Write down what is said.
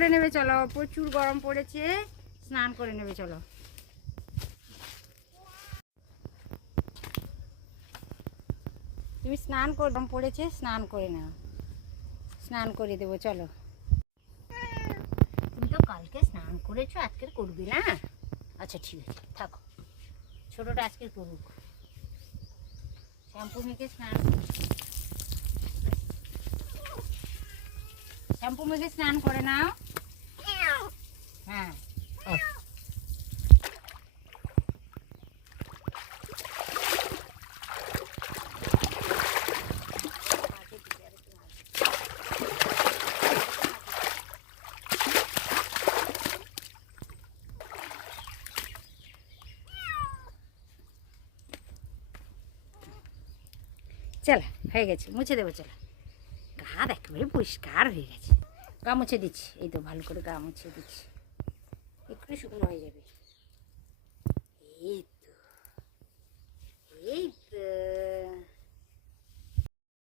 করে নেবে চলো, প্রচুর গরম পড়েছে, স্নান করে নেবে চলো। তুমি স্নান করে, গরম পড়েছে, স্নান করে নাও, স্নান করে দেবো চলো। তুমি তো কালকে স্নান করেছো, আজকে করবি না? আচ্ছা ঠিক আছে, থাকো, ছোটোটা আজকে করুক। শ্যাম্পু মেখে স্নান, শ্যাম্পু মেখে স্নান করে নাও। হ্যাঁ চলো, হয়ে গেছে, মুছে দেবো চলো। গা একেবারে পরিষ্কার হয়ে গেছে, গা মুছে দিচ্ছি, এই তো ভালো করে গা মুছে দিচ্ছি, একটু শুকনো হয়ে যাবে।